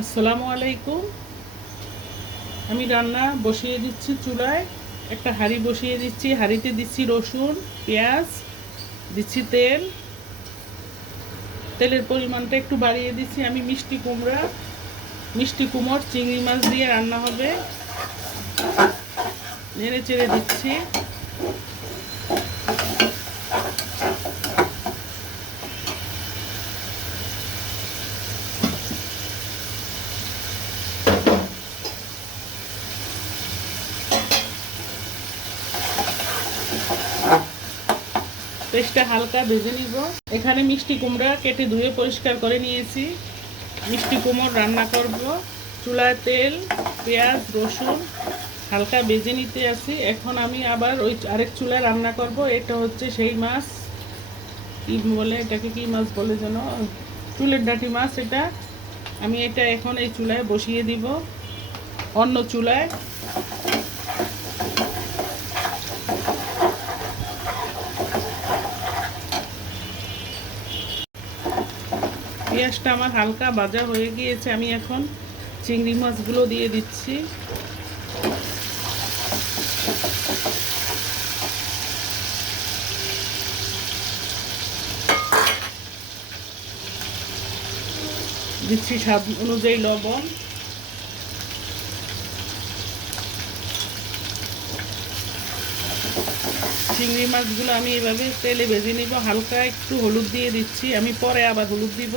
আসসালামু আলাইকুম। আমি রান্না বসিয়ে দিচ্ছি চুলায়। একটা হাঁড়ি বসিয়ে দিচ্ছি। হাঁড়িতে দিচ্ছি রসুন, পেঁয়াজ, দিচ্ছি তেল। তেলের পরিমাণটা একটু বাড়িয়ে দিচ্ছি। আমি মিষ্টি কুমড় চিংড়ি মাছ দিয়ে রান্না হবে। নেড়ে চেড়ে দিচ্ছি। পেস্টটা হালকা ভেজে নিব। এখানে মিষ্টি কুমড়া কেটে ধুয়ে পরিষ্কার করে নিয়েছি। মিষ্টি কুমড় রান্না করব। চুলায় তেল, পেঁয়াজ, রসুন হালকা ভেজে নিতে আসি। এখন আমি আবার ওই আরেক চুলায় রান্না করব। এটা হচ্ছে সেই মাছ, কি বলে এটাকে, কি মাছ বলে যেন, চুলের ডাঁটি মাছ। এটা আমি এখন এই চুলায় বসিয়ে দিব, অন্য চুলায়। পেঁয়াজটা আমার হালকা ভাজা হয়ে গিয়েছে। আমি এখন চিংড়ি মাছগুলো দিয়ে দিচ্ছি। দিচ্ছি স্বাদ অনুযায়ী লবণ। চিংড়ি মাছগুলো আমি এভাবে তেলে ভেজে নিব। হালকা একটু হলুদ দিয়ে দিচ্ছি। আমি পরে আবার হলুদ দিব।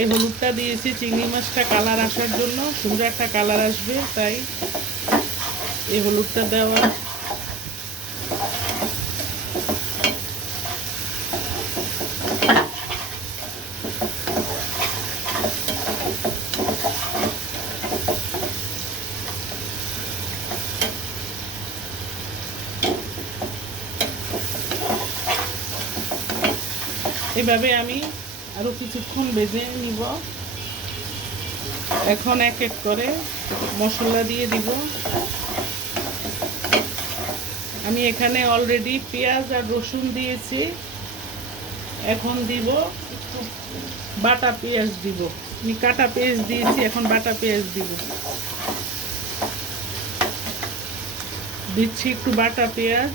এই হলুদটা দিয়েছি চিংড়ি মাছটা কালার আসার জন্য, সুন্দর একটা কালার আসবে, তাই এই হলুদটা দেওয়া। এভাবে আমি আরও কিছুক্ষণ ভেজে নিব। এখন এক এক করে মশলা দিয়ে দিব। আমি এখানে অলরেডি পেঁয়াজ আর রসুন দিয়েছি। এখন দিব একটু বাটা পেঁয়াজ দিব। আমি কাটা পেঁয়াজ দিয়েছি, এখন বাটা পেঁয়াজ দিব। দিচ্ছি একটু বাটা পেঁয়াজ।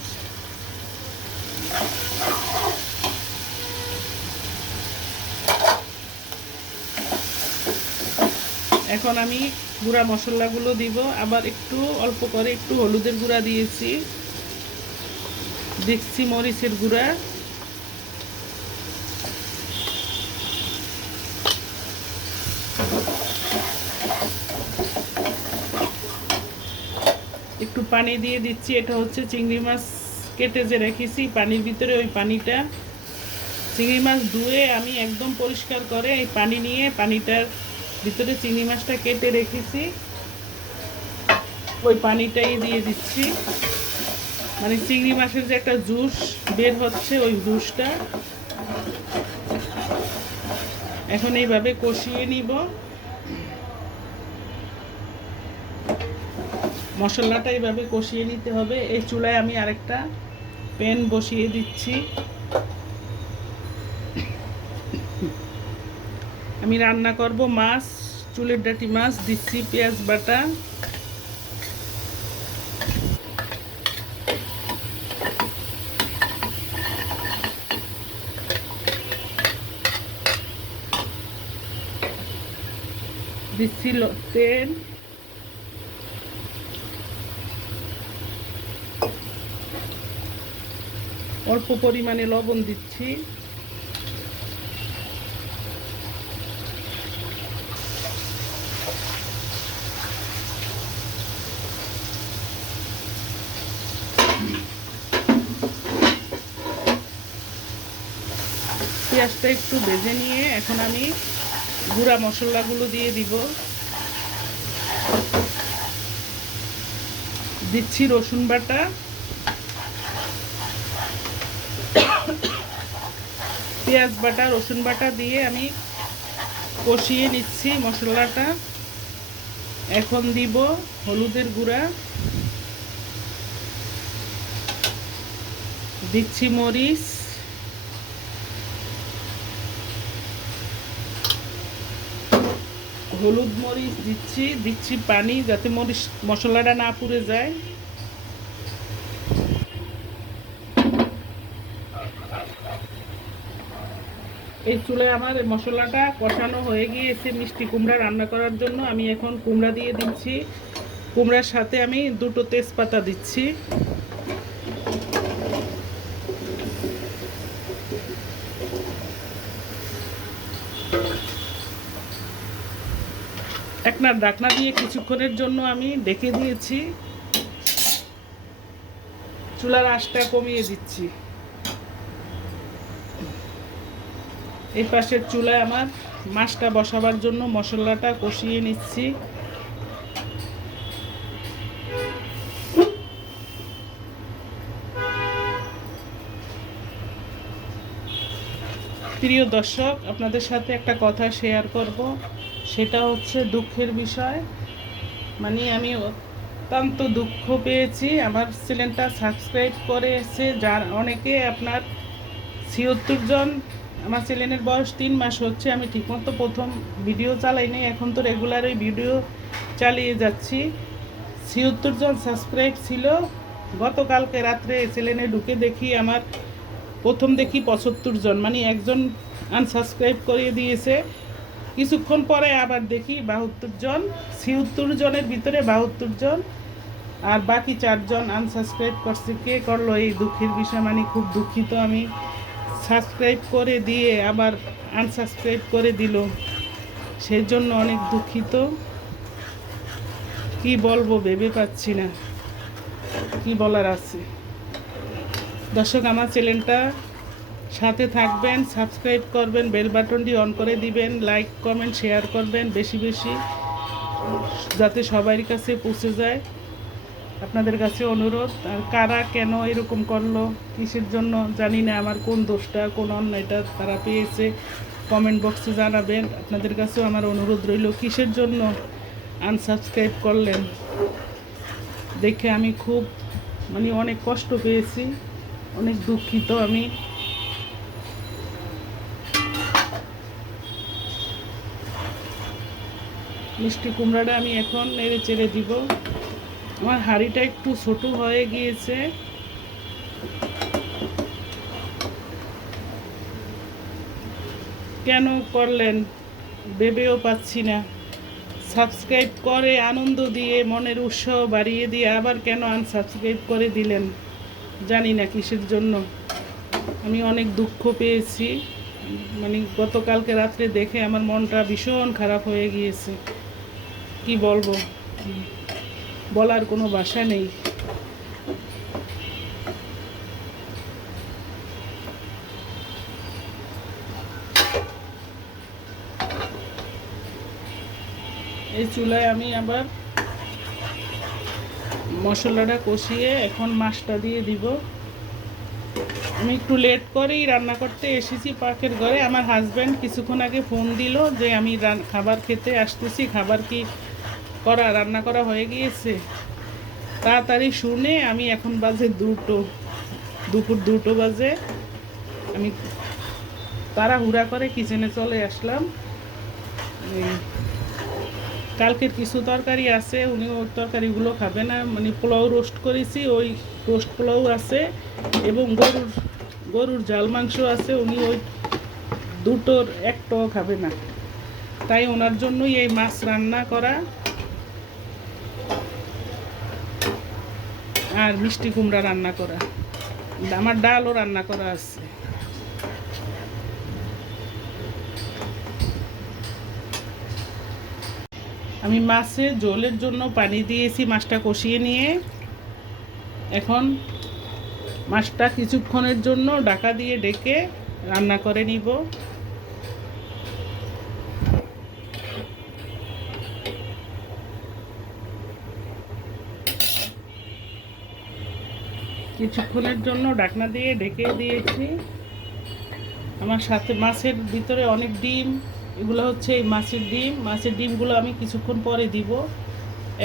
এখন আমি গুঁড়া মশলাগুলো দিব। আবার একটু অল্প করে একটু হলুদের গুঁড়া দিয়েছি, দিচ্ছি মরিচের গুঁড়া, একটু পানি দিয়ে দিচ্ছি। এটা হচ্ছে চিংড়ি মাছ কেটে যে রেখেছি পানির ভিতরে, ওই পানিটা। চিংড়ি মাছ ধুয়ে আমি একদম পরিষ্কার করে এই পানি নিয়ে পানিটার ভিতরে চিংড়ি মাছটা কেটে রেখেছি, ওই পানিটাই দিয়ে দিচ্ছি। মানে চিংড়ি মাছের যে একটা জুস বের হচ্ছে, ওই জুসটা। এখন এইভাবে কষিয়ে নিব। মশলাটা এইভাবে কষিয়ে নিতে হবে। এই চুলায় আমি আরেকটা প্যান বসিয়ে দিচ্ছি। আমি রান্না করব মাছ, চুলের ডাঁটি মাছ। দিচ্ছি পেঁয়াজ বাটা, দিচ্ছি তেল, অল্প পরিমাণে লবণ দিচ্ছি। পেঁয়াজটা একটু ভেজে নিয়ে এখন আমি গুঁড়া মশলাগুলো দিয়ে দিব। দিচ্ছি রসুন বাটা, পেঁয়াজ বাটা, রসুন বাটা দিয়ে আমি কষিয়ে নিচ্ছি মশলাটা। এখন দিব হলুদের গুঁড়া, দিচ্ছি মরিচ, হলুদ মরিচ দিচ্ছি পানি, যাতে মশলাটা না পুড়ে যায়। এই চুলায় আমার মশলাটা কষানো হয়ে গিয়েছে মিষ্টি কুমড়া রান্না করার জন্য। আমি এখন কুমড়া দিয়ে দিচ্ছি। কুমড়ার সাথে আমি 2টো তেজপাতা দিচ্ছি। একটা ঢাকনা দিয়ে কিছুক্ষণের জন্য আমি ঢেকে দিয়েছি। চুলার আঁচটা কমিয়ে দিচ্ছি। এই পাশের চুলায় আমার মাছটা বসাবার জন্য মশলাটা কষিয়ে নিচ্ছি। প্রিয় দর্শক, আপনাদের সাথে একটা কথা শেয়ার করব। সেটা হচ্ছে দুঃখের বিষয়। মানে আমি অত্যন্ত দুঃখ পেয়েছি। আমার চ্যানেলটা সাবস্ক্রাইব করেছে যার অনেকে, আপনার 76 জন। আমার চ্যানেলের বয়স 3 মাস হচ্ছে। আমি ঠিকমতো প্রথম ভিডিও চালাইনি, এখন তো রেগুলারই ভিডিও চালিয়ে যাচ্ছি। 76 জন সাবস্ক্রাইব ছিল। গতকালকে রাত্রে চ্যানেলে ঢুকে দেখি আমার প্রথম দেখি 75 জন, মানে একজন আনসাবস্ক্রাইব করিয়ে দিয়েছে। কিছুক্ষণ পরে আবার দেখি 72 জন। 76 জনের ভিতরে 72 জন, আর বাকি 4 জন আনসাবস্ক্রাইব করছে। কে করলো এই দুঃখের বিষয়, মানে খুব দুঃখিত আমি। সাবস্ক্রাইব করে দিয়ে আবার আনসাবস্ক্রাইব করে দিল, সেই জন্য অনেক দুঃখিত। কি বলবো ভেবে পাচ্ছি না, কি বলার আছে। দর্শক, আমার চ্যানেলটা সাথে থাকবেন, সাবস্ক্রাইব করবেন, বেল বাটনটি অন করে দিবেন, লাইক কমেন্ট শেয়ার করবেন বেশি বেশি, যাতে সবার কাছে পৌঁছে যায়। আপনাদের কাছে অনুরোধ। আর কারা কেন এরকম করলো, কিসের জন্য জানি না, আমার কোন দোষটা কোন অন্যায়টা তারা পেয়েছে, কমেন্ট বক্সে জানাবেন। আপনাদের কাছেও আমার অনুরোধ রইল, কিসের জন্য আনসাবস্ক্রাইব করলেন। দেখে আমি খুব, মানে অনেক কষ্ট পেয়েছি, অনেক দুঃখিত আমি। মিষ্টি কুমড়াটা আমি এখন নেড়ে চেড়ে দিব। আমার হাঁড়িটা একটু ছোট হয়ে গিয়েছে। কেন করলেন ভেবেও পাচ্ছি না। সাবস্ক্রাইব করে আনন্দ দিয়ে, মনের উৎসাহ বাড়িয়ে দিয়ে আবার কেন আনসাবস্ক্রাইব করে দিলেন, জানি না কিসের জন্য। আমি অনেক দুঃখ পেয়েছি। মানে গতকালকে রাত্রে দেখে আমার মনটা ভীষণ খারাপ হয়ে গিয়েছে। কি বলবো, বলার কোনো ভাষা নেই। এই চুলায় আমি আবার মশলাটা কষিয়ে এখন মাছটা দিয়ে দিব। আমি একটু লেট করেই রান্না করতে এসেছি পাকের ঘরে। আমার হাজব্যান্ড কিছুক্ষণ আগে ফোন দিল যে আমি খাবার খেতে আসতেছি, খাবার কি রান্না করা হয়ে গিয়েছে। তাড়াতাড়ি শুনে আমি এখন বাজে 2টো, দুপুর 2টো বাজে। আমি তাড়াহুড়া করে কিচেনে চলে আসলাম। কালকের কিছু তরকারি আছে, উনি ওই তরকারিগুলো খাবে না। মানে পোলাও রোস্ট করেছি, ওই রোস্ট পোলাও আছে, এবং গরুর ঝাল মাংস আছে। উনি ওই 2টোর একটাও খাবে না, তাই ওনার জন্যই এই মাছ রান্না করা। আর মিষ্টি কুমড়া রান্না করা, আমার ডালও রান্না করা আছে। আমি মাছে ঝোলের জন্য পানি দিয়েছি, মাছটা কষিয়ে নিয়ে। এখন মাছটা কিছুক্ষণের জন্য ঢাকা দিয়ে ঢেকে রান্না করে নিব। কিছুক্ষণের জন্য ঢাকনা দিয়ে ঢেকে দিয়েছি। আমার সাথে মাছের ভিতরে অনেক ডিম, এগুলো হচ্ছে এই মাছের ডিম। মাছের ডিমগুলো আমি কিছুক্ষণ পরে দিব,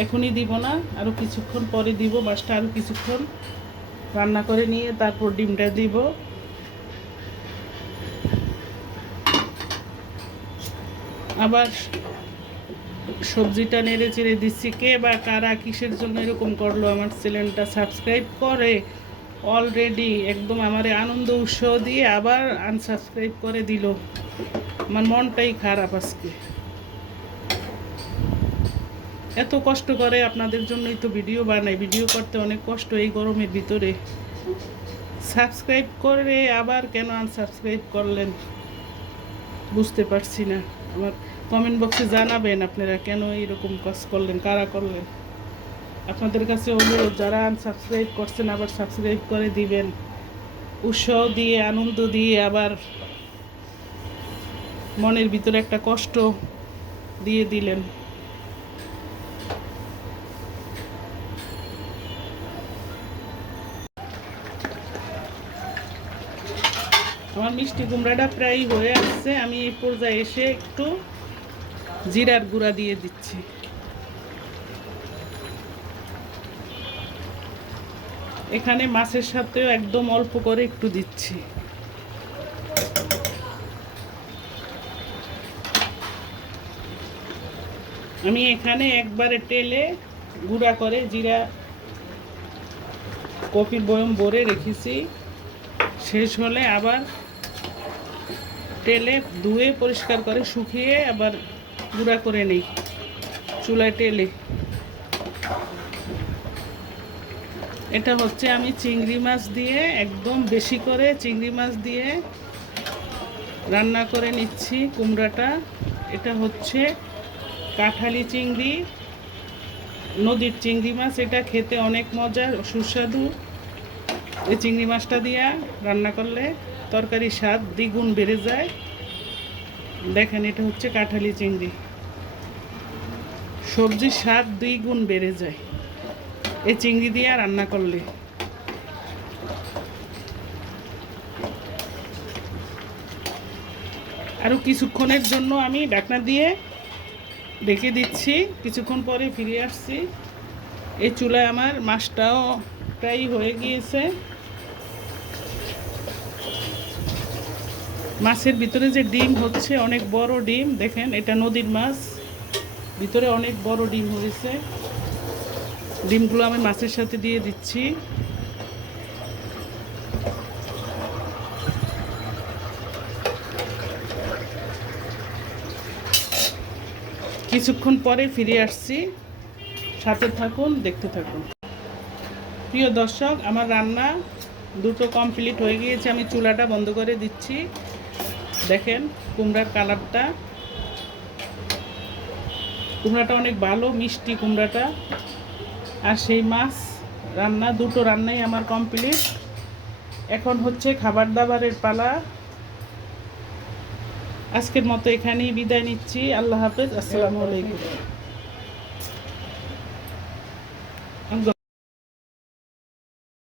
এখনই দিব না, আরও কিছুক্ষণ পরে দিব। মাছটা আরও কিছুক্ষণ রান্না করে নিয়ে তারপর ডিমটা দিব। আবার সবজিটা নেড়ে চেড়ে দিচ্ছি। কে বা কারা কিসের জন্য এরকম করলো, আমার চ্যানেলটা সাবস্ক্রাইব করে অলরেডি একদম আমারে আনন্দ উৎসাহ দিয়ে আবার আনসাবস্ক্রাইব করে দিল। আমার মনটাই খারাপ আজকে। এত কষ্ট করে আপনাদের জন্যই তো ভিডিও বানাই, ভিডিও করতে অনেক কষ্ট এই গরমের ভিতরে। সাবস্ক্রাইব করে আবার কেন আনসাবস্ক্রাইব করলেন বুঝতে পারছি না। আমার কমেন্ট বক্সে জানাবেন আপনারা কেন এইরকম কাজ করলেন, কারা করলেন। আপনাদের কাছে অনুরোধ, যারা আনসাবস্ক্রাইব করছেন আবার সাবস্ক্রাইব করে দিবেন। উৎসাহ দিয়ে আনন্দ দিয়ে আবার মনের ভিতরে একটা কষ্ট দিয়ে দিলেন। আমার মিষ্টি কুমড়াটা প্রায় হয়ে আসছে। আমি এই পর্যায়ে এসে একটু জিরার গুঁড়া দিয়ে দিচ্ছি। এখানে মাছের সাথেও একদম অল্প করে একটু দিচ্ছি। আমি এখানে একবারে তেলে গুঁড়া করে জিরা কফির বয়ম ভরে রেখেছি। শেষ হলে আবার তেলে ধুয়ে পরিষ্কার করে শুকিয়ে আবার গুঁড়া করে নেই চুলায় তেলে। এটা হচ্ছে আমি চিংড়ি মাছ দিয়ে একদম বেশি করে চিংড়ি মাছ দিয়ে রান্না করে নিচ্ছি কুমড়াটা। এটা হচ্ছে কাঁঠালি চিংড়ি, নদীর চিংড়ি মাছ। এটা খেতে অনেক মজার, সুস্বাদু। এই চিংড়ি মাছটা দিয়ে রান্না করলে তরকারির স্বাদ দ্বিগুণ বেড়ে যায়। দেখেন, এটা হচ্ছে কাঁঠালি চিংড়ি, সবজির স্বাদ 2 গুণ বেড়ে যায় এই চিংড়ি দিয়ে রান্না করলে। আরও কিছুক্ষণের জন্য আমি ঢাকনা দিয়ে ঢেকে দিচ্ছি। কিছুক্ষণ পরে ফিরে আসছি। এই চুলায় আমার মাছটাও প্রায় হয়ে গিয়েছে। মাছের ভিতরে যে ডিম হচ্ছে, অনেক বড় ডিম। দেখেন, এটা নদীর মাছ, ভিতরে অনেক বড় ডিম হয়েছে। ডিমগুলো আমি মাছের সাথে দিয়ে দিচ্ছি। কিছুক্ষণ পরে ফিরে আসছি, সাথে থাকুন, দেখতে থাকুন। প্রিয় দর্শক, আমার রান্না দুটো কমপ্লিট হয়ে গিয়েছে। আমি চুলাটা বন্ধ করে দিচ্ছি। দেখেন কুমড়ার কালারটা, কুমড়াটা অনেক ভালো মিষ্টি কুমড়াটা। আর সেই মাছ রান্না, দুটো রান্নাই আমার কমপ্লিট। এখন হচ্ছে খাবার দাবারের পালা। আজকের মতো এখানেই বিদায় নিচ্ছি। আল্লাহ হাফেজ, আসসালামু আলাইকুম।